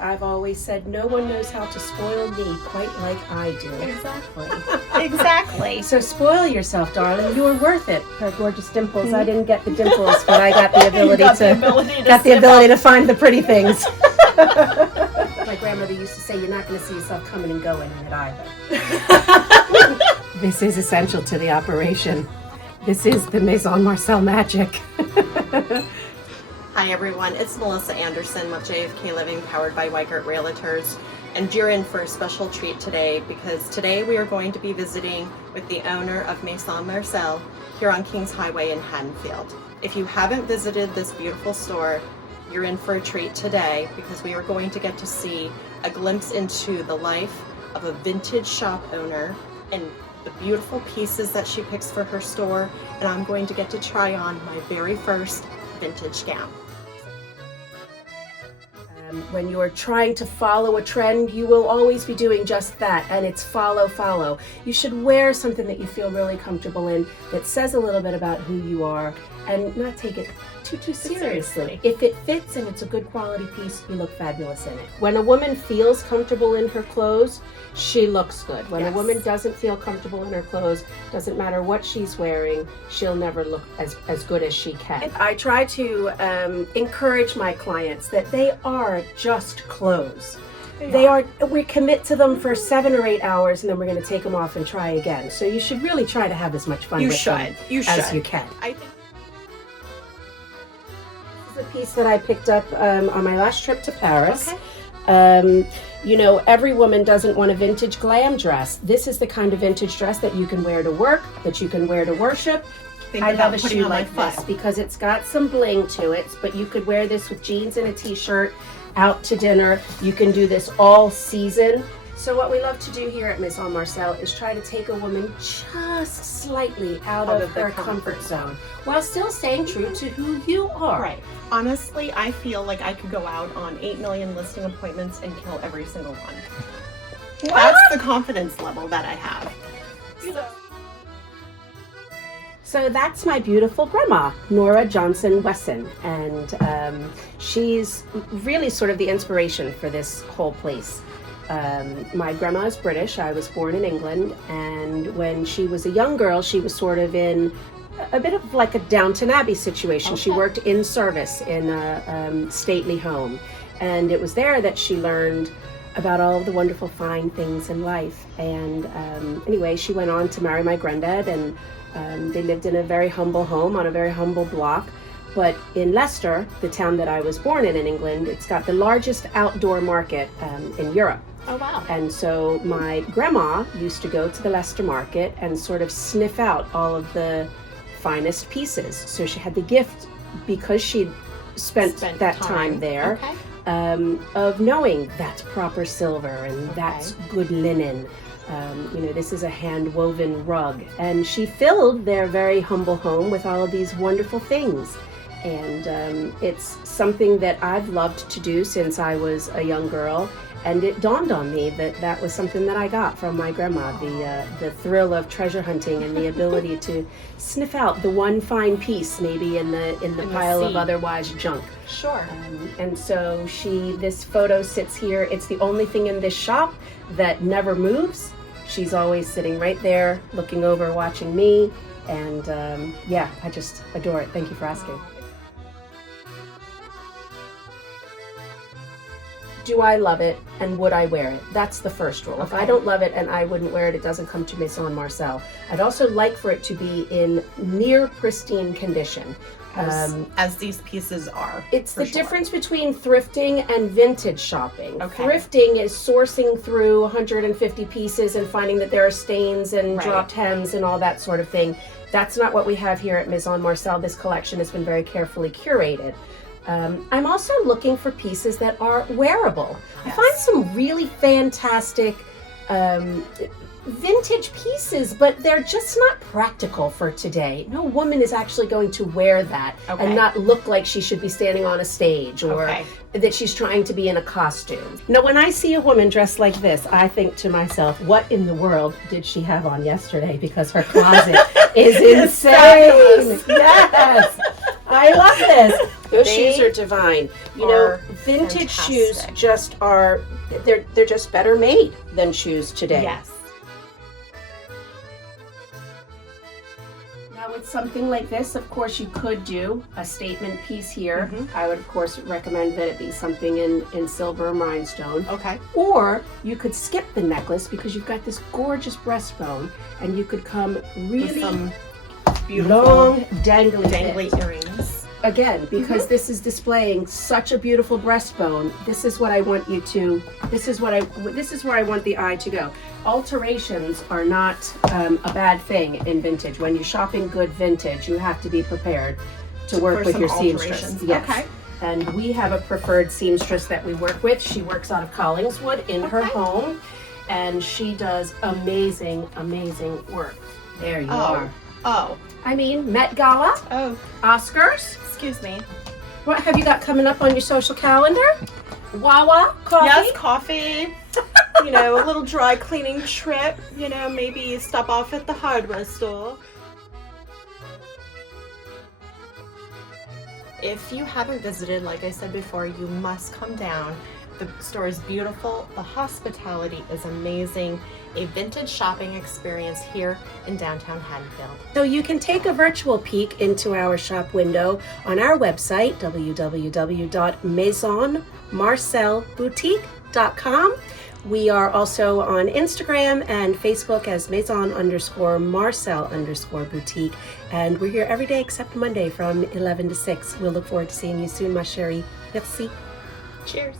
I've always said no one knows how to spoil me quite like I do. Exactly. Exactly. So spoil yourself, darling. You were worth it. Her gorgeous dimples. I didn't get the dimples, but I got the ability to find the pretty things. My grandmother used to say, you're not going to see yourself coming and going in it either. This is essential to the operation. This is the Maison Marcellé magic. Hi everyone, it's Melissa Anderson with JFKLiving, powered by Weigert Realtors, and you're in for a special treat today because today we are going to be visiting with the owner of Maison Marcellé here on Kings Highway in Haddonfield. If you haven't visited this beautiful store, you're in for a treat today because we are going to get to see a glimpse into the life of a vintage shop owner and the beautiful pieces that she picks for her store, and I'm going to get to try on my very first vintage gown. When you're trying to follow a trend, you will always be doing just that, and it's follow. You should wear something that you feel really comfortable in, that says a little bit about who you are, and not take it too seriously. If it fits and it's a good quality piece, you look fabulous in it. When a woman feels comfortable in her clothes, she looks good. When a woman doesn't feel comfortable in her clothes, doesn't matter what she's wearing, she'll never look as good as she can. I try to encourage my clients that they are just clothes. We commit to them for 7 or 8 hours, and then we're going to take them off and try again. So you should really try to have as much fun with them as you can. I think this is a piece that I picked up on my last trip to Paris. Okay. You know, every woman doesn't want a vintage glam dress. This is the kind of vintage dress that you can wear to work, that you can wear to worship. I love a shoe like this because it's got some bling to it, but you could wear this with jeans and a t-shirt out to dinner. You can do this all season. So what we love to do here at Maison Marcellé is try to take a woman just slightly out of her comfort zone while still staying true to who you are. Right. Honestly, I feel like I could go out on 8 million listing appointments and kill every single one. That's the confidence level that I have. So that's my beautiful grandma, Nora Johnson Wesson, and she's really sort of the inspiration for this whole place. My grandma is British. I was born in England, and when she was a young girl, she was sort of in a bit of like a Downtown Abbey situation. Okay. She worked in service in a stately home, and it was there that she learned about all of the wonderful fine things in life. And anyway, she went on to marry my granddad, and they lived in a very humble home on a very humble block. But in Leicester, the town that I was born in England, it's got the largest outdoor market in Europe. Oh, wow. And so my grandma used to go to the Leicester market and sort of sniff out all of the finest pieces. So she had the gift, because she'd spent that time there, of knowing that's proper silver and that's good linen. You know, this is a hand-woven rug. And she filled their very humble home with all of these wonderful things. And it's something that I've loved to do since I was a young girl. And it dawned on me that that was something that I got from my grandma, the thrill of treasure hunting and the ability to sniff out the one fine piece maybe in the pile of otherwise junk. Sure. And so this photo sits here. It's the only thing in this shop that never moves. She's always sitting right there, looking over, watching me. And yeah, I just adore it. Thank you for asking. Do I love it, and would I wear it? That's the first rule. If I don't love it and I wouldn't wear it, it doesn't come to Maison Marcellé. I'd also like for it to be in near pristine condition. As these pieces are. It's the difference between thrifting and vintage shopping. Thrifting is sourcing through 150 pieces and finding that there are stains and dropped hems and all that sort of thing. That's not what we have here at Maison Marcellé. This collection has been very carefully curated. I'm also looking for pieces that are wearable. I find some really fantastic vintage pieces, but they're just not practical for today. No woman is actually going to wear that and not look like she should be standing on a stage or that she's trying to be in a costume. Now, when I see a woman dressed like this, I think to myself, what in the world did she have on yesterday? Because her closet is insane. Yes, I love this. Those shoes are divine. You know, vintage fantastic. shoes just are, they're just better made than shoes today. Yes. Now with something like this, of course, you could do a statement piece here. I would, of course, recommend that it be something in silver or rhinestone. Okay. Or you could skip the necklace because you've got this gorgeous breastbone, and you could come really With some beautiful long, dangly bit. earrings. Again, because this is displaying such a beautiful breastbone, this is what I want you to, this is where I want the eye to go. Alterations are not a bad thing in vintage. When you're shopping good vintage, you have to be prepared to work with your seamstress. Yes. Okay. And we have a preferred seamstress that we work with. She works out of Collingswood in her home, and she does amazing, amazing work. There you are. Oh. I mean, Met Gala, Oh. Oscars. Excuse me. What have you got coming up on your social calendar? Wawa coffee? Yes, coffee. You know, a little dry cleaning trip. You know, maybe stop off at the hardware store. If you haven't visited, like I said before, you must come down. The store is beautiful. The hospitality is amazing. A vintage shopping experience here in downtown Haddonfield. So you can take a virtual peek into our shop window on our website, www.maisonmarcellboutique.com. We are also on Instagram and Facebook as Maison_Marcel_boutique. And we're here every day except Monday from 11 to 6. We'll look forward to seeing you soon, ma chérie. Merci. Cheers.